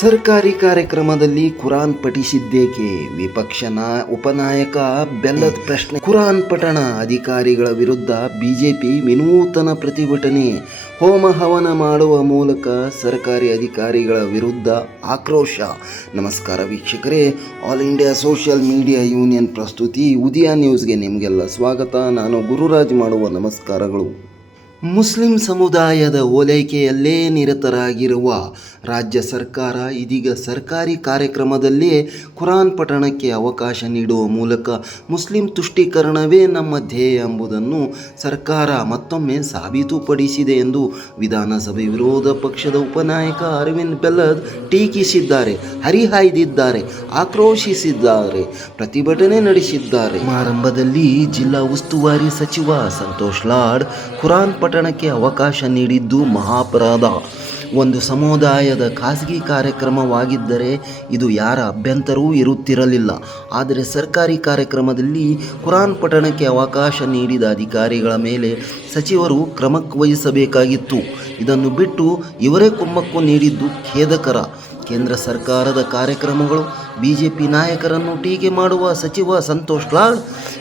ಸರ್ಕಾರಿ ಕಾರ್ಯಕ್ರಮದಲ್ಲಿ ಕುರಾನ್ ಪಠಿಸಿದ್ದೇಕೆ? ವಿಪಕ್ಷ ಉಪನಾಯಕ ಬೆಲ್ಲದ ಪ್ರಶ್ನೆ. ಕುರಾನ್ ಪಠಣ ಅಧಿಕಾರಿಗಳ ವಿರುದ್ಧ ಬಿಜೆಪಿ ವಿನೂತನ ಪ್ರತಿಭಟನೆ. ಹೋಮ ಹವನ ಮಾಡುವ ಮೂಲಕ ಸರ್ಕಾರಿ ಅಧಿಕಾರಿಗಳ ವಿರುದ್ಧ ಆಕ್ರೋಶ. ನಮಸ್ಕಾರ ವೀಕ್ಷಕರೇ, All India Social Media Union ಪ್ರಸ್ತುತಿ ಉದಯ ನ್ಯೂಸ್ಗೆ ನಿಮಗೆಲ್ಲ ಸ್ವಾಗತ. ನಾನು ಗುರುರಾಜ್ ಮಾಡುವ ನಮಸ್ಕಾರಗಳು. ಮುಸ್ಲಿಂ ಸಮುದಾಯದ ಓಲೈಕೆಯಲ್ಲೇ ನಿರತರಾಗಿರುವ ರಾಜ್ಯ ಸರ್ಕಾರ ಇದೀಗ ಸರ್ಕಾರಿ ಕಾರ್ಯಕ್ರಮದಲ್ಲೇ ಕುರಾನ್ ಪಠಣಕ್ಕೆ ಅವಕಾಶ ನೀಡುವ ಮೂಲಕ ಮುಸ್ಲಿಂ ತುಷ್ಟೀಕರಣವೇ ನಮ್ಮ ಧ್ಯೇಯ ಎಂಬುದನ್ನು ಸರ್ಕಾರ ಮತ್ತೊಮ್ಮೆ ಸಾಬೀತುಪಡಿಸಿದೆ ಎಂದು ವಿಧಾನಸಭೆ ವಿರೋಧ ಪಕ್ಷದ ಉಪನಾಯಕ ಅರವಿಂದ್ ಬೆಲ್ಲದ್ ಟೀಕಿಸಿದ್ದಾರೆ. ಹರಿಹಾಯ್ದಿದ್ದಾರೆ, ಆಕ್ರೋಶಿಸಿದ್ದಾರೆ, ಪ್ರತಿಭಟನೆ ನಡೆಸಿದ್ದಾರೆ. ಸಮಾರಂಭದಲ್ಲಿ ಜಿಲ್ಲಾ ಉಸ್ತುವಾರಿ ಸಚಿವ ಸಂತೋಷ್ ಲಾಡ್, ಕುರಾನ್ ಪಠಣಕ್ಕೆ ಅವಕಾಶ ನೀಡಿದ್ದು ಮಹಾಪರಾಧ. ಒಂದು ಸಮುದಾಯದ ಖಾಸಗಿ ಕಾರ್ಯಕ್ರಮವಾಗಿದ್ದರೆ ಇದು ಯಾರ ಅಭ್ಯಂತರವೂ ಇರುತ್ತಿರಲಿಲ್ಲ. ಆದರೆ ಸರ್ಕಾರಿ ಕಾರ್ಯಕ್ರಮದಲ್ಲಿ ಕುರಾನ್ ಪಠಣಕ್ಕೆ ಅವಕಾಶ ನೀಡಿದ ಅಧಿಕಾರಿಗಳ ಮೇಲೆ ಸಚಿವರು ಕ್ರಮ ವಹಿಸಬೇಕಾಗಿತ್ತು. ಇದನ್ನು ಬಿಟ್ಟು ಇವರೇ ಕುಮ್ಮಕ್ಕು ನೀಡಿದ್ದು ಖೇದಕರ. ಕೇಂದ್ರ ಸರ್ಕಾರದ ಕಾರ್ಯಕ್ರಮಗಳು ಬಿಜೆಪಿ ನಾಯಕರನ್ನು ಟೀಕೆ ಮಾಡುವ ಸಚಿವ ಸಂತೋಷ್ ಲಾಡ್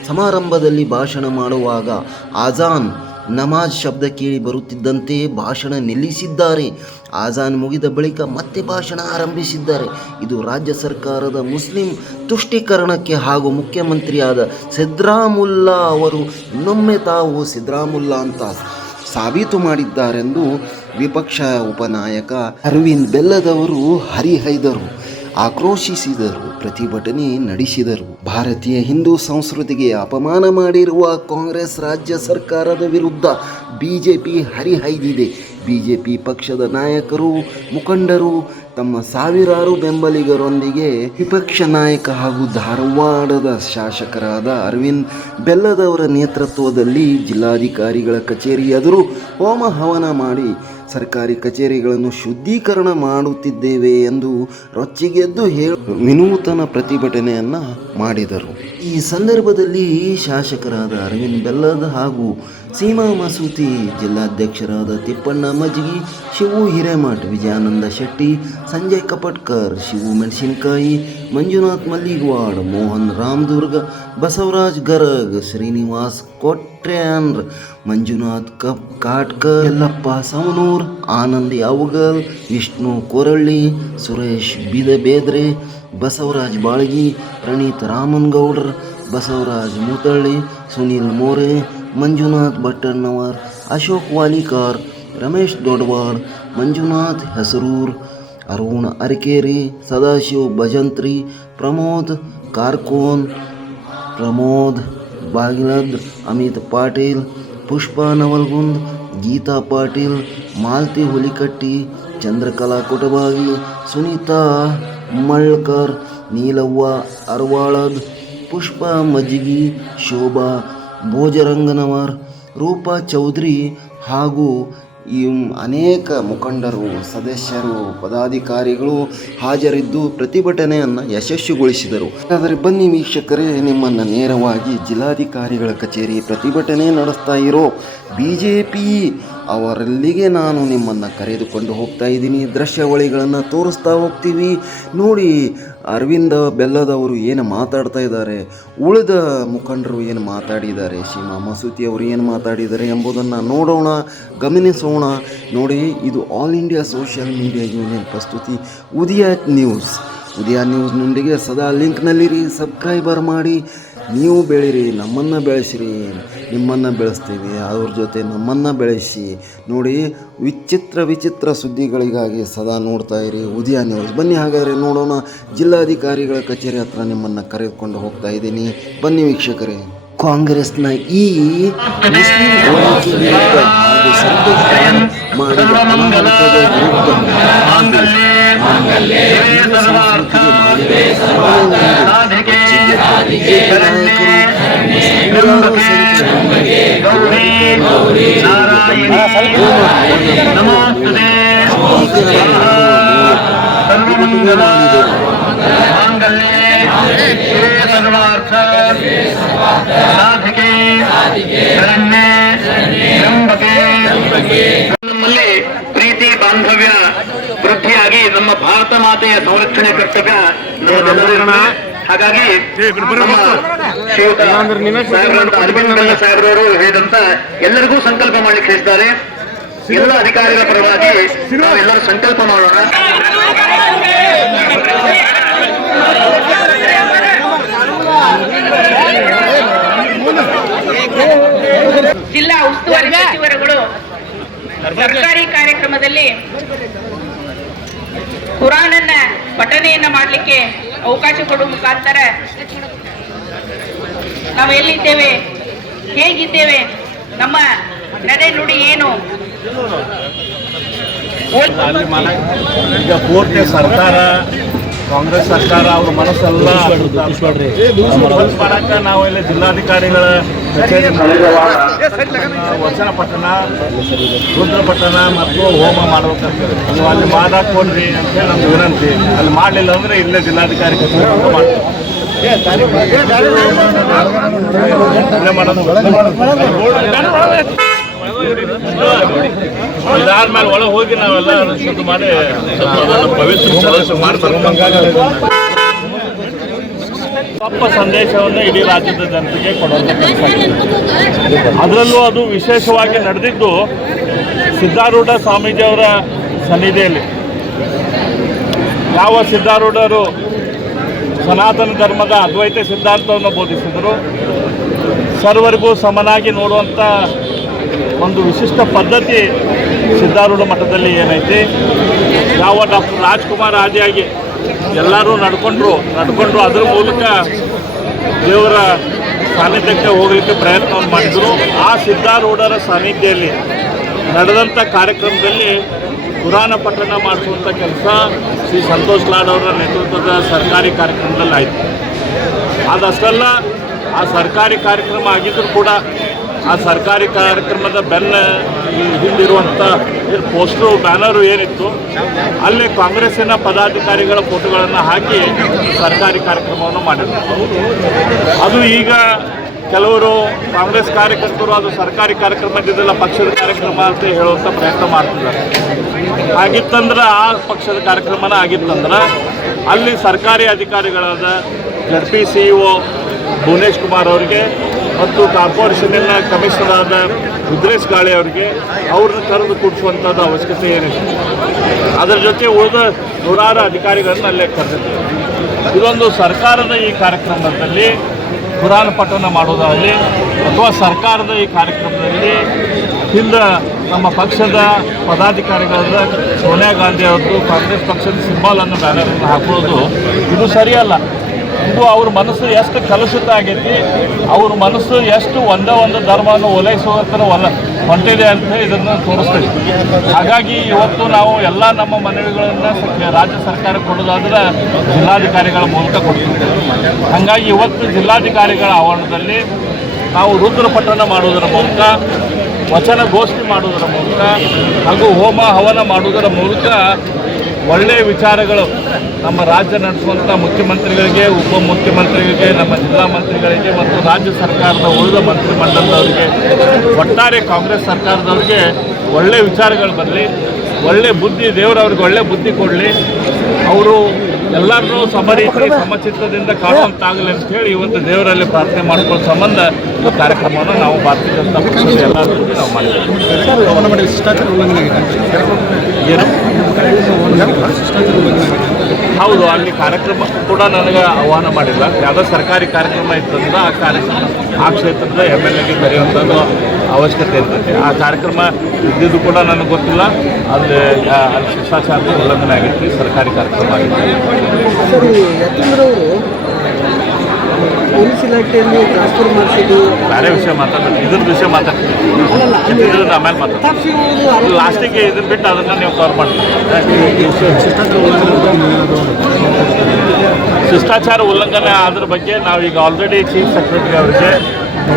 ಸಮಾರಂಭದಲ್ಲಿ ಭಾಷಣ ಮಾಡುವಾಗ ಆಜಾನ್ ನಮಾಜ್ ಶಬ್ದ ಕೇಳಿ ಬರುತ್ತಿದ್ದಂತೆ ಭಾಷಣ ನಿಲ್ಲಿಸಿದ್ದಾರೆ. ಆಜಾನ್ ಮುಗಿದ ಬಳಿಕ ಮತ್ತೆ ಭಾಷಣ ಆರಂಭಿಸಿದ್ದಾರೆ. ಇದು ರಾಜ್ಯ ಸರ್ಕಾರದ ಮುಸ್ಲಿಂ ತುಷ್ಟೀಕರಣಕ್ಕೆ ಹಾಗೂ ಮುಖ್ಯಮಂತ್ರಿಯಾದ ಸಿದ್ರಾಮುಲ್ಲಾ ಅವರು ಇನ್ನೊಮ್ಮೆ ತಾವು ಸಿದ್ರಾಮುಲ್ಲಾ ಅಂತ ಸಾಬೀತು ಮಾಡಿದ್ದಾರೆಂದು ವಿಪಕ್ಷ ಉಪನಾಯಕ ಅರವಿಂದ್ ಬೆಲ್ಲದವರು ಹರಿಹೈದರು ಆಕ್ರೋಶಿಸಿದರು. ಪ್ರತಿಭಟನೆ ನಡೆಸಿದರು. ಭಾರತೀಯ ಹಿಂದೂ ಸಂಸ್ಕೃತಿಗೆ ಅಪಮಾನ ಮಾಡಿರುವ ಕಾಂಗ್ರೆಸ್ ರಾಜ್ಯ ಸರ್ಕಾರದ ವಿರುದ್ಧ ಬಿಜೆಪಿ ಹರಿಹೈದಿದೆ ಬಿಜೆಪಿ ಪಕ್ಷದ ನಾಯಕರು, ಮುಖಂಡರು ತಮ್ಮ ಸಾವಿರಾರು ಬೆಂಬಲಿಗರೊಂದಿಗೆ ವಿಪಕ್ಷ ನಾಯಕ ಹಾಗೂ ಧಾರವಾಡದ ಶಾಸಕರಾದ ಅರವಿಂದ್ ಬೆಲ್ಲದವರ ನೇತೃತ್ವದಲ್ಲಿ ಜಿಲ್ಲಾಧಿಕಾರಿಗಳ ಕಚೇರಿ ಎದುರು ಹೋಮ ಹವನ ಮಾಡಿ ಸರ್ಕಾರಿ ಕಚೇರಿಗಳನ್ನು ಶುದ್ಧೀಕರಣ ಮಾಡುತ್ತಿದ್ದೇವೆ ಎಂದು ರೊಚ್ಚಿಗೆದ್ದು ಹೇಳ ವಿನೂತನ ಪ್ರತಿಭಟನೆಯನ್ನು ಮಾಡಿದರು. ಈ ಸಂದರ್ಭದಲ್ಲಿ ಶಾಸಕರಾದ ಅರವಿಂದ್ ಬೆಲ್ಲದ ಹಾಗೂ ಸೀಮಾ ಮಸೂತಿ ಜಿಲ್ಲಾಧ್ಯಕ್ಷರಾದ ತಿಪ್ಪಣ್ಣ ಮಜ್ಗಿ, ಶಿವು ಹಿರೇಮಠ್ ವಿಜಯಾನಂದ ಶೆಟ್ಟಿ, ಸಂಜಯ್ ಕಪಟ್ಕರ್, ಶಿವು ಮೆಣಸಿನಕಾಯಿ, ಮಂಜುನಾಥ್ ಮಲ್ಲಿಗ್ವಾಡ್, ಮೋಹನ್ ರಾಮದುರ್ಗ, ಬಸವರಾಜ್ ಗರಗ್, ಶ್ರೀನಿವಾಸ್ ಕೊಟ್ರ್ಯಾನ್ರ್ ಮಂಜುನಾಥ್ ಕಪ್ ಕಾಟ್ಕರ್, ಯಲ್ಲಪ್ಪ ಸವನೂರ್, ಆನಂದ್ ಯಾವಗಲ್ ವಿಷ್ಣು ಕೊರಳ್ಳಿ, ಸುರೇಶ್ ಬಿದಬೇದ್ರೆ, ಬಸವರಾಜ್ ಬಾಳ್ಗಿ, ಪ್ರಣೀತ್ ರಾಮನ್ಗೌಡ್ರ್, ಬಸವರಾಜ್ ಮುತಳ್ಳಿ, ಸುನೀಲ್ ಮೋರೆ ಮಂಜುನಾಥ್ ಭಟ್ಟಣ್ಣವರ್ ಅಶೋಕ್ ವಾಲಿಕಾರ್ ರಮೇಶ್ ದೊಡ್ವಾಡ್ ಮಂಜುನಾಥ್ ಹೆಸರೂರ್ ಅರುಣ್ ಅರಕೇರಿ ಸದಾಶಿವ್ ಭಜಂತ್ರಿ ಪ್ರಮೋದ್ ಕಾರ್ಕೋನ್ ಪ್ರಮೋದ್ ಬಾಗಿಲದ್ ಅಮಿತ್ ಪಾಟೀಲ್ ಪುಷ್ಪಾ ನವಲ್ಗುಂದ್ ಗೀತಾ ಪಾಟೀಲ್ ಮಾಲ್ತಿ ಹುಲಿಕಟ್ಟಿ ಚಂದ್ರಕಲಾ ಕೊಟಬಾಗಿ ಸುನೀತಾ ಮಳ್ಕರ್ ನೀಲವ್ವ ಅರ್ವಾಳದ್ ಪುಷ್ಪ ಮಜ್ಗಿ ಶೋಭಾ ಭೋಜರಂಗನವರ್, ರೂಪಾ ಚೌಧರಿ ಹಾಗೂ ಈ ಅನೇಕ ಮುಖಂಡರು, ಸದಸ್ಯರು, ಪದಾಧಿಕಾರಿಗಳು ಹಾಜರಿದ್ದು ಪ್ರತಿಭಟನೆಯನ್ನು ಯಶಸ್ವಿಗೊಳಿಸಿದರು. ಆದರೆ ಬನ್ನಿ ವೀಕ್ಷಕರೇ, ನಿಮ್ಮನ್ನು ನೇರವಾಗಿ ಜಿಲ್ಲಾಧಿಕಾರಿಗಳ ಕಚೇರಿ ಪ್ರತಿಭಟನೆ ನಡೆಸ್ತಾ ಇರೋ ಬಿ ಜೆ ಪಿ ಅವರಲ್ಲಿಗೆ ನಾನು ನಿಮ್ಮನ್ನು ಕರೆದುಕೊಂಡು ಹೋಗ್ತಾ ಇದ್ದೀನಿ. ದೃಶ್ಯಾವಳಿಗಳನ್ನು ತೋರಿಸ್ತಾ ಹೋಗ್ತೀವಿ. ನೋಡಿ ಅರವಿಂದ ಬೆಲ್ಲದವರು ಏನು ಮಾತಾಡ್ತಾ ಇದ್ದಾರೆ, ಉಳಿದ ಮುಖಂಡರು ಏನು ಮಾತಾಡಿದ್ದಾರೆ ಸೀಮಾ ಮಸೂತಿ ಅವರು ಏನು ಮಾತಾಡಿದ್ದಾರೆ ಎಂಬುದನ್ನು ನೋಡೋಣ, ಗಮನಿಸೋಣ. ನೋಡಿ, ಇದು All India Social Media Union ಪ್ರಸ್ತುತಿ, ಉದಯ ನ್ಯೂಸ್ ಉದಯ ನ್ಯೂಸ್ನೊಂದಿಗೆ ಸದಾ ಲಿಂಕ್ನಲ್ಲಿರಿ, ಸಬ್ಸ್ಕ್ರೈಬರ್ ಮಾಡಿ. ನೀವು ಬೆಳೀರಿ ನಮ್ಮನ್ನು ಬೆಳೆಸಿರಿ. ನಿಮ್ಮನ್ನು ಬೆಳೆಸ್ತೀವಿ ಅವ್ರ ಜೊತೆ ನಮ್ಮನ್ನು ಬೆಳೆಸಿ. ನೋಡಿ, ವಿಚಿತ್ರ ವಿಚಿತ್ರ ಸುದ್ದಿಗಳಿಗಾಗಿ ಸದಾ ನೋಡ್ತಾ ಇರಿ. ಉದಯ ನ್ಯೂಸ್. ಬನ್ನಿ ಹಾಗಾದರೆ ನೋಡೋಣ. ಜಿಲ್ಲಾಧಿಕಾರಿಗಳ ಕಚೇರಿ ಹತ್ರ ನಿಮ್ಮನ್ನು ಕರೆದುಕೊಂಡು ಹೋಗ್ತಾ ಇದ್ದೀನಿ. ಬನ್ನಿ ವೀಕ್ಷಕರೇ. ಕಾಂಗ್ರೆಸ್ನ ಈ ಮುಸ್ಲಿಂ ಮಾಡಿದ ಹಾಗೂ ಹಿಂದೂ ಸಂಸ್ಕೃತಿಗೆ ಮಾಡಿದ ಅಪಮಾನದ ರೊಚ್ಚಿಗೆದ್ದ BJP ನಾಯಕರು ಸಾವಿರಾರು ನಮ್ಮಲ್ಲಿ ಪ್ರೀತಿ ಬಾಂಧವ್ಯ ವೃದ್ಧಿಯಾಗಿ ನಮ್ಮ ಭಾರತ ಮಾತೆಯ ಸಂರಕ್ಷಣೆ ಕರ್ತವ್ಯ. ಹಾಗಾಗಿ ಅರವಿಂದ್ ಸಾಹೇಬ್ರವರು ಹೇಳಿದಂತ ಎಲ್ಲರಿಗೂ ಸಂಕಲ್ಪ ಮಾಡ್ಲಿಕ್ಕೆ ಹೇಳಿದ್ದಾರೆ. ಎಲ್ಲ ಅಧಿಕಾರಿಗಳ ಪರವಾಗಿ ನಾವೆಲ್ಲರೂ ಸಂಕಲ್ಪ ಮಾಡೋಣ. ಜಿಲ್ಲಾ ಉಸ್ತುವಾರಿ ಸಚಿವರುಗಳು ಸರ್ಕಾರಿ ಕಾರ್ಯಕ್ರಮದಲ್ಲಿ ಕುರಾನನ್ನ ಪಠನೆಯನ್ನ ಮಾಡಲಿಕ್ಕೆ ಅವಕಾಶ ಕೊಡುವ ಮುಖಾಂತರ ನಾವು ಎಲ್ಲಿದ್ದೇವೆ? ಹೇಗಿದ್ದೇವೆ? ನಮ್ಮ ನಡೆ ನುಡಿ ಏನು? ಸರ್ಕಾರ ಕಾಂಗ್ರೆಸ್ ಸರ್ಕಾರ ಅವ್ರ ಮನಸ್ಸೆಲ್ಲ ಮಾಡಕ್ಕ ಇಲ್ಲಿ ಜಿಲ್ಲಾಧಿಕಾರಿಗಳ ಕಚೇರಿ ರುದ್ರಪಟ್ಟಣ ವಚನ ಪಟ್ಟಣ ರುದ್ರ ಪಠಣ ಮತ್ತು ಹೋಮ ಮಾಡ್ಬೇಕಂತೇಳಿ ನೀವು ಅಲ್ಲಿ ಮಾಡಾಕೊಂಡ್ರಿ ಅಂತ ಅಂತೇಳಿ ನಮ್ದು ವಿನಂತಿ ಅಲ್ಲಿ ಮಾಡಲಿಲ್ಲ ಅಂದ್ರೆ ಇಲ್ಲೇ ಜಿಲ್ಲಾಧಿಕಾರಿ ಕಚೇರಿ ಮಾಡ್ತೀವಿ ಮಾಡೋದು. ಇದಾದ್ಮೇಲೆ ಒಳಗೆ ಹೋಗಿ ನಾವೆಲ್ಲ ಮಾಡಿ ಪವಿತ್ರ ಸದಸ್ಯ ಮಾಡ್ತಾರೆ ತಪ್ಪ ಸಂದೇಶವನ್ನು ಇಡೀ ರಾಜ್ಯದ ಜನತೆಗೆ ಕೊಡುವಂಥ ಅದರಲ್ಲೂ ಅದು ವಿಶೇಷವಾಗಿ ನಡೆದಿದ್ದು ಸಿದ್ಧಾರೂಢ ಸ್ವಾಮೀಜಿಯವರ ಸನ್ನಿಧಿಯಲ್ಲಿ. ಯಾವ ಸಿದ್ಧಾರೂಢರು ಸನಾತನ ಧರ್ಮದ ಅದ್ವೈತ ಸಿದ್ಧಾಂತವನ್ನು ಬೋಧಿಸಿದರು, ಸರ್ವರಿಗೂ ಸಮನಾಗಿ ನೋಡುವಂಥ ಒಂದು ವಿಶಿಷ್ಟ ಪದ್ಧತಿ ಸಿದ್ಧಾರೂಢ ಮಠದಲ್ಲಿ ಏನೈತಿ, ಯಾವ ಡಾಕ್ಟರ್ ರಾಜ್ಕುಮಾರ್ ಆದಿಯಾಗಿ ಎಲ್ಲರೂ ನಡ್ಕೊಂಡ್ರು ನಡ್ಕೊಂಡ್ರು ಅದ್ರ ಮೂಲಕ ದೇವರ ಸಾನ್ನಿಧ್ಯಕ್ಕೆ ಹೋಗಲಿಕ್ಕೆ ಪ್ರಯತ್ನವನ್ನು ಮಾಡಿದರು. ಆ ಸಿದ್ಧಾರೂಢರ ಸಾನ್ನಿಧ್ಯದಲ್ಲಿ ನಡೆದಂಥ ಕಾರ್ಯಕ್ರಮದಲ್ಲಿ ಪುರಾಣ ಪಠಣ ಮಾಡಿಸುವಂಥ ಕೆಲಸ ಶ್ರೀ ಸಂತೋಷ್ ಲಾಡ್ ಅವರ ನೇತೃತ್ವದ ಸರ್ಕಾರಿ ಕಾರ್ಯಕ್ರಮದಲ್ಲಿ ಆಯಿತು. ಅದಷ್ಟಲ್ಲ ಆ ಸರ್ಕಾರಿ ಕಾರ್ಯಕ್ರಮ ಆಗಿದ್ದರೂ ಕೂಡ ಆ ಸರ್ಕಾರಿ ಕಾರ್ಯಕ್ರಮದ ಬೆನ್ನ ಹಿಂದಿರುವಂಥ ಪೋಸ್ಟರು ಬ್ಯಾನರು ಏನಿತ್ತು, ಅಲ್ಲಿ ಕಾಂಗ್ರೆಸ್ಸಿನ ಪದಾಧಿಕಾರಿಗಳ ಫೋಟೋಗಳನ್ನು ಹಾಕಿ ಸರ್ಕಾರಿ ಕಾರ್ಯಕ್ರಮವನ್ನು ಮಾಡಿದ್ರು. ಅದು ಈಗ ಕೆಲವರು ಕಾಂಗ್ರೆಸ್ ಕಾರ್ಯಕರ್ತರು ಅದು ಸರ್ಕಾರಿ ಕಾರ್ಯಕ್ರಮ ಇದ್ದಿದ್ದಿಲ್ಲ ಪಕ್ಷದ ಕಾರ್ಯಕ್ರಮ ಅಂತ ಹೇಳುವಂಥ ಪ್ರಯತ್ನ ಮಾಡ್ತಿದ್ದಾರೆ. ಆಗಿತ್ತಂದ್ರೆ ಆ ಪಕ್ಷದ ಕಾರ್ಯಕ್ರಮನ ಆಗಿತ್ತಂದ್ರೆ ಅಲ್ಲಿ ಸರ್ಕಾರಿ ಅಧಿಕಾರಿಗಳಾದ Z P C O Bhuvanesh Kumar ಅವರಿಗೆ ಮತ್ತು ಕಾರ್ಪೊರೇಷನ್ನ ಕಮಿಷನರ್ ಆದ ರುದ್ರೇಶ್ ಗಾಳಿ ಅವರಿಗೆ ಅವ್ರನ್ನ ಕರೆದು ಕೂಡಿಸುವಂಥದ್ದು ಅವಶ್ಯಕತೆ ಏನಿದೆ. ಅದರ ಜೊತೆ ಉಳಿದ ನೂರಾರು ಅಧಿಕಾರಿಗಳನ್ನು ಅಲ್ಲೇ ಕರೆದಿದ್ದಾರೆ. ಇದೊಂದು ಸರ್ಕಾರದ ಈ ಕಾರ್ಯಕ್ರಮದಲ್ಲಿ ಪುರಾಣ ಪಠನ ಮಾಡೋದಾಗಲಿ ಅಥವಾ ಸರ್ಕಾರದ ಈ ಕಾರ್ಯಕ್ರಮದಲ್ಲಿ ಹಿಂದೆ ನಮ್ಮ ಪಕ್ಷದ ಪದಾಧಿಕಾರಿಗಳಾದ ಸೋನಿಯಾ ಗಾಂಧಿ ಅವ್ರದ್ದು ಕಾಂಗ್ರೆಸ್ ಪಕ್ಷದ ಸಿಂಬಾಲನ್ನು ಬ್ಯಾನರ್ ಹಾಕೋದು ಇದು ಸರಿಯಲ್ಲ. ಇದು ಅವ್ರ ಮನಸ್ಸು ಎಷ್ಟು ಕಲುಷಿತ ಆಗೈತಿ, ಅವ್ರ ಮನಸ್ಸು ಎಷ್ಟು ಒಂದೇ ಒಂದು ಧರ್ಮವನ್ನು ಓಲೈಸುವಂತ ಒಲ, ಹೊಂಟಿದೆ ಅಂತ ಇದನ್ನು ತೋರಿಸ್ತೀವಿ. ಹಾಗಾಗಿ ಇವತ್ತು ನಾವು ಎಲ್ಲ ನಮ್ಮ ಮನವಿಗಳನ್ನು ರಾಜ್ಯ ಸರ್ಕಾರ ಕೊಡೋದಾದ್ರೆ ಜಿಲ್ಲಾಧಿಕಾರಿಗಳ ಮೂಲಕ ಕೊಡ್ತೀವಿ. ಹಾಗಾಗಿ ಇವತ್ತು ಜಿಲ್ಲಾಧಿಕಾರಿಗಳ ಆವರಣದಲ್ಲಿ ನಾವು ರುದ್ರಪಠನ ಮಾಡೋದರ ಮೂಲಕ, ವಚನ ಗೋಷ್ಠಿ ಮಾಡುವುದರ ಮೂಲಕ, ಹಾಗೂ ಹೋಮ ಹವನ ಮಾಡುವುದರ ಮೂಲಕ ಒಳ್ಳೆಯ ವಿಚಾರಗಳು ನಮ್ಮ ರಾಜ್ಯ ನಡೆಸುವಂಥ ಮುಖ್ಯಮಂತ್ರಿಗಳಿಗೆ, ಉಪಮುಖ್ಯಮಂತ್ರಿಗಳಿಗೆ, ನಮ್ಮ ಜಿಲ್ಲಾ ಮಂತ್ರಿಗಳಿಗೆ ಮತ್ತು ರಾಜ್ಯ ಸರ್ಕಾರದ ಉಳಿದ ಮಂತ್ರಿಮಂಡಲದವರಿಗೆ ಒಟ್ಟಾರೆ ಕಾಂಗ್ರೆಸ್ ಸರ್ಕಾರದವರಿಗೆ ಒಳ್ಳೆಯ ವಿಚಾರಗಳು ಬರಲಿ, ಒಳ್ಳೆ ಬುದ್ಧಿ ದೇವರವ್ರಿಗೆ ಒಳ್ಳೆ ಬುದ್ಧಿ ಕೊಡಲಿ. ಅವರು ಎಲ್ಲರನ್ನೂ ಸಮರೀತಿ ಸಮಚಿತ್ತದಿಂದ ಕಾಣುವಂತಾಗಲಿ ಅಂತ ಹೇಳಿ ಇವತ್ತು ದೇವರಲ್ಲಿ ಪ್ರಾರ್ಥನೆ ಮಾಡಿಕೊಳ್ಳೋ ಸಂಬಂಧ ಈ ಕಾರ್ಯಕ್ರಮವನ್ನು ನಾವು ಭಾರತೀಯ ಜನತಾ ಪಕ್ಷದ ಎಲ್ಲರೂ ನಾವು ಮಾಡಿದ್ದೇವೆ. ಏನು? ಹೌದು, ಅಲ್ಲಿ ಕಾರ್ಯಕ್ರಮ ಕೂಡ ನನಗೆ ಆಹ್ವಾನ ಮಾಡಿಲ್ಲ. ಯಾವುದೋ ಸರ್ಕಾರಿ ಕಾರ್ಯಕ್ರಮ ಇತ್ತಂದ್ರೆ ಆ ಕಾರ್ಯಕ್ರಮ ಆ ಕ್ಷೇತ್ರದ ಎಂ ಎಲ್ ಎಗೆ ಕರೆಯುವಂಥದ್ದು ಅವಶ್ಯಕತೆ ಇರ್ತೈತಿ ಆ ಕಾರ್ಯಕ್ರಮ ಇದ್ದಿದ್ದು ಕೂಡ ನನಗೆ ಗೊತ್ತಿಲ್ಲ. ಅಲ್ಲಿ ಅಲ್ಲಿ ಶಿಷ್ಟಾಚಾರದ ಉಲ್ಲಂಘನೆ ಆಗಿತ್ತು. ಸರ್ಕಾರಿ ಕಾರ್ಯಕ್ರಮ ಆಗಿತ್ತು. ಪೊಲೀಸ್ ಇಲಾಖೆಯಲ್ಲಿ ಟ್ರಾನ್ಸ್ಫರ್ ಮಾಡಿಸಿದ್ದು ಬೇರೆ ವಿಷಯ ಮಾತಾಡ್ಬೇಕು ಇದ್ರ ವಿಷಯ ಮಾತಾಡ್ತೀವಿ ಆಮೇಲೆ ಮಾತಾಡ್ತೀನಿ ಆರೋಪ ಲಾಸ್ಟಿಗೆ ಇದನ್ನ ಬಿಟ್ಟು ಅದನ್ನು ನೀವು ಕವರ್ ಮಾಡ್ತೀವಿ ಶಿಷ್ಟಾಚಾರ ಉಲ್ಲಂಘನೆ ಅದ್ರ ಬಗ್ಗೆ ನಾವು ಈಗ ಆಲ್ರೆಡಿ ಚೀಫ್ ಸೆಕ್ರೆಟರಿ ಅವರಿಗೆ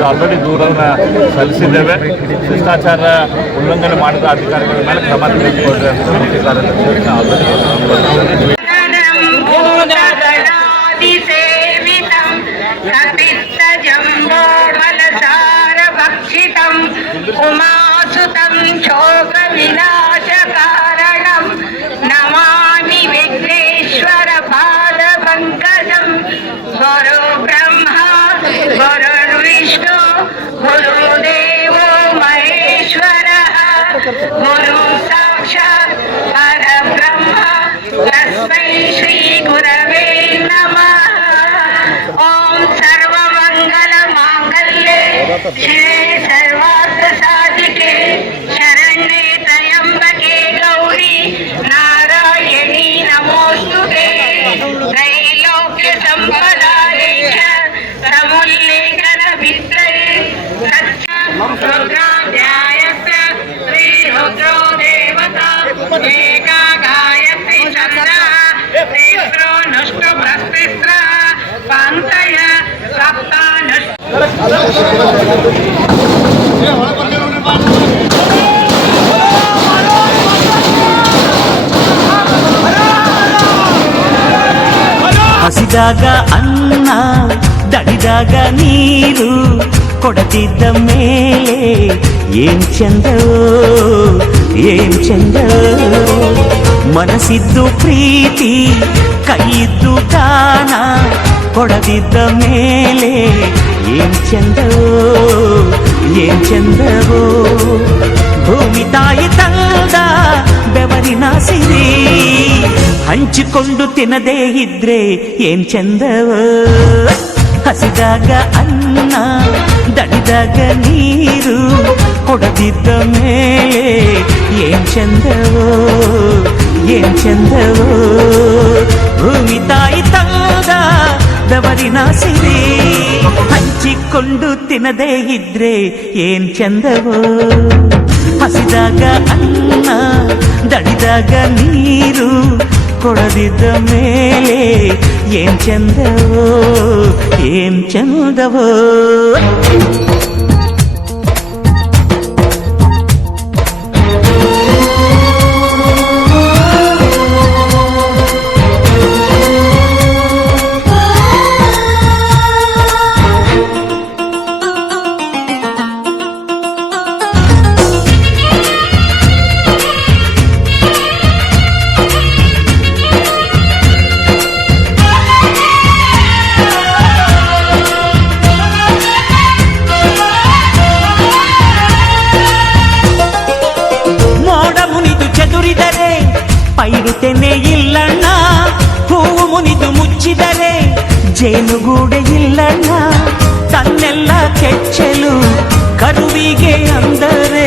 ಆಲ್ರೆಡಿ ದೂರನ್ನ ಸಲ್ಲಿಸಿದ್ದೇವೆ. ಶಿಷ್ಟಾಚಾರ ಉಲ್ಲಂಘನೆ ಮಾಡಿದ ಅಧಿಕಾರಿಗಳ ಮೇಲೆ ಕ್ರಮ ತೆಗೆದುಕೊಳ್ಳಿ ಅಂತ ಆಲ್ರೆಡಿ ఉమాసుతం శోక వినా ಹಸಿದಾಗ ಅನ್ನ ದಡಿದಾಗ ನೀರು ಕೊಡದಿದ್ದ ಮೇಲೆ ಏನ್ ಚಂದವೋ ಏನ್ ಚಂದವೋ ಮನಸ್ಸಿದ್ದು ಪ್ರೀತಿ ಕೈಯಿದ್ದು ದಾನ ಕೊಡದಿದ್ದ ಮೇಲೆ ಏನ್ ಚಂದವೋ ಏನ್ ಚಂದವೋ ಭೂಮಿ ತಾಯಿ ತಂದ ಬೆವರಿನ ಸಿರಿ ಹಂಚಿಕೊಂಡು ತಿನ್ನದೇ ಇದ್ರೆ ಏನ್ ಚಂದವ ಹಸಿದಾಗ ಅನ್ನ ದಡಿದಾಗ ನೀರು ಕೊಡದಿದ್ದ ಮೇಲೆ ಏನ್ ಚಂದವೋ ಏನ್ ಚಂದವೋ ಭೂಮಿ ತಾಯಿ ತಂದ ಬೆವರಿನ ಸಿರಿ ಹಂಚಿಕೊಂಡು ತಿನ್ನದೇ ಇದ್ರೆ ಏನ್ ಚಂದವೋ ಹಸಿದಾಗ ಅನ್ನ ದಡಿದಾಗ ನೀರು ಕೊಡದಿದ್ದ ಮೇಲೆ ಏನ್ ಚಂದವೋ ಏನ್ ಚಂದವೋ ಕರುವಿಗೆ ಅಂದರೆ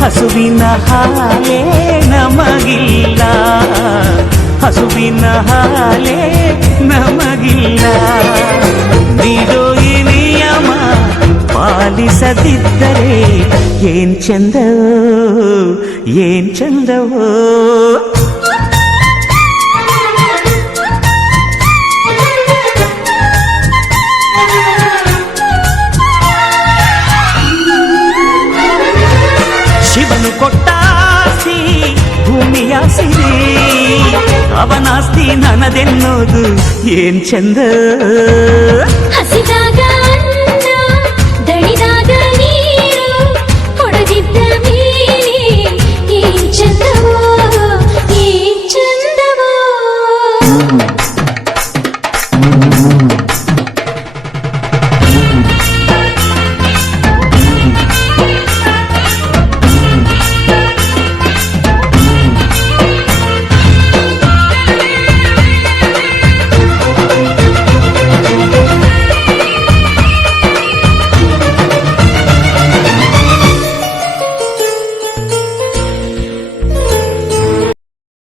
ಹಸುವಿನ ಹಾಲೇ ನಮಗಿಲ್ಲ. ಹಸುವಿನ ಹಾಲೇ ನಮಗಿಲ್ಲ. ನೀಡೋ ನಿಯಮ ಪಾಲಿಸದಿದ್ದರೆ ಏನ್ ಚಂದವೋ ಏನ್ ಚಂದವೋ. ಅವನಾಸ್ತಿ ನನದೆನ್ನೋದು ಏನ್ ಚಂದ? ಹಸಿದಾಗ